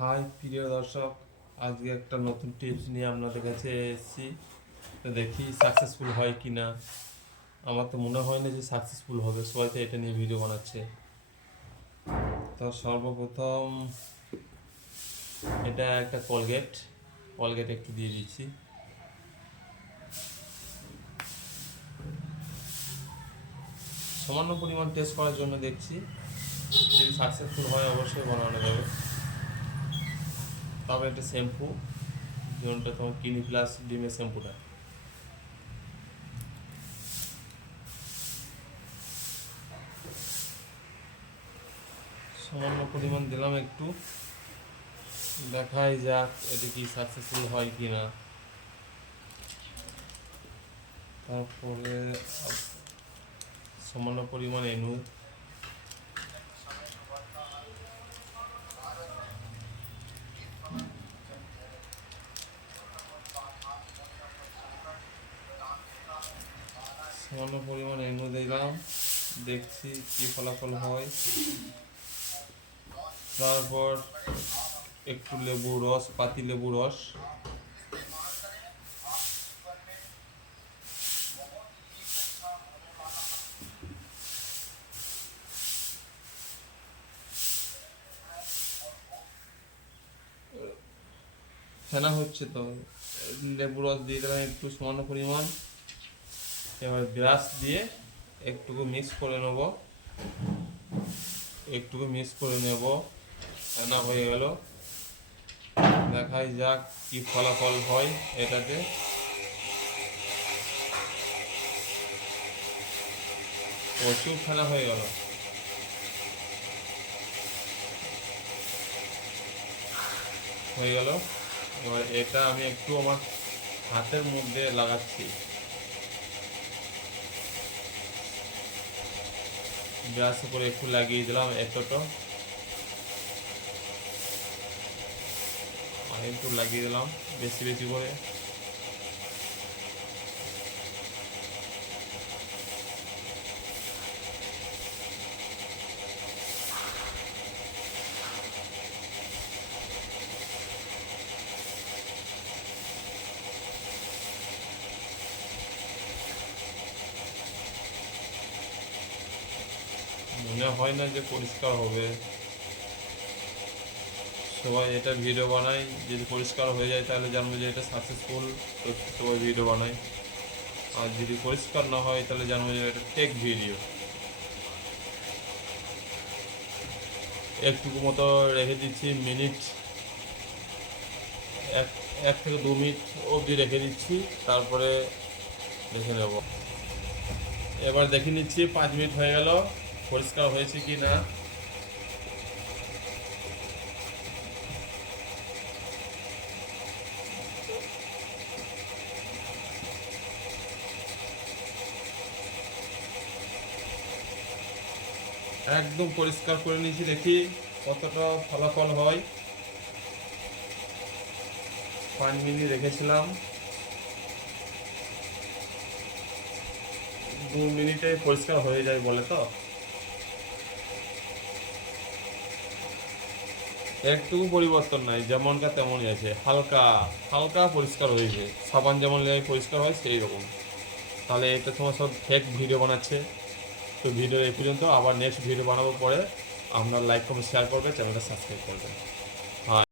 High প্রিয় দর্শক, আজকে একটা নতুন টিপস নিয়ে আপনাদের কাছে এসেছি। তো দেখি সাকসেসফুল হয় কি না। আমার তো মনে হয় না যে সাকসেসফুল হবে, সবাই তো এটা নিয়ে ভিডিও বানাচ্ছে। তো সর্বপ্রথম এটা একটা কলগেট কলগেট একটু দিয়ে দিচ্ছি। সামান্য পরিমাণ টেস্ট করার জন্য দেখছি, যদি সাকসেসফুল হয় অবশ্যই বানানো যাবে। তবে একটা শ্যাম্পু, যেমনটা তোমার ক্লিনিক প্লাস ডিমের শ্যাম্পুটা, সামান্য পরিমাণ দিলাম একটু। দেখাই যাক এটা কি সাকসেসফুল হয় কি না। তারপরে সামান্য পরিমাণ এনু, সামান্য পরিমাণ এনু দিলাম, দেখছি কি ফলাফল হয়। তারপর একটু লেবু রস, পাতি লেবু রস, ফেনা হচ্ছে তো, লেবু রস দিয়ে দিলাম একটু সামান্য পরিমাণ। এবার ব্রাশ দিয়ে একটুকু মিক্স করে নেব, ফেনা হয়ে গেল। দেখাই যাক কি ফলাফল হয় এটাতে। প্রচুর ফেনা হয়ে গেল। এবার এটা আমি একটু আমার হাতের মধ্যে লাগাচ্ছি, ব্রাশ করে একটু লাগিয়ে দিলাম এতটা, আর একটু লাগিয়ে দিলাম বেশি বেশি করে। মনে হয় না যে পরিষ্কার হবে। সবাই এটা ভিডিও বানায়, যদি পরিষ্কার হয়ে যায় তাহলে জানবো যে এটা সাকসেসফুল, তো সবাই ভিডিও বানায়। আর যদি পরিষ্কার না হয় তাহলে জানবো যে এটা টেক ভিডিও। একটুকু মতো রেখে দিচ্ছি মিনিট, এক 1 থেকে 2 মিনিট অবধি রেখে দিচ্ছি, তারপরে দেখে নেব। এবার দেখে নিচ্ছি 5 মিনিট হয়ে গেল, পরিষ্কার হয়েছে কি না। একদম পরিষ্কার করে নিয়েছি, দেখি কতটা ফলাফল হয়। 5 মিনিট রেখেছিলাম, 2 মিনিটে পরিষ্কার হয়ে যায় বলে তো। একটুকু পরিবর্তন নাই, যেমনটা তেমনই আছে, হালকা হালকা পরিষ্কার হয়েছে, সাবান যেমন লেগে পরিষ্কার হয় সেই রকম। তাহলে এটা তোমার সব ফেক ভিডিও বানাচ্ছে। তো ভিডিও এই পর্যন্ত, আবার নেক্সট ভিডিও বানাবো পরে। আপনার লাইক কমেন্ট শেয়ার করবে, চ্যানেলটা সাবস্ক্রাইব করবেন।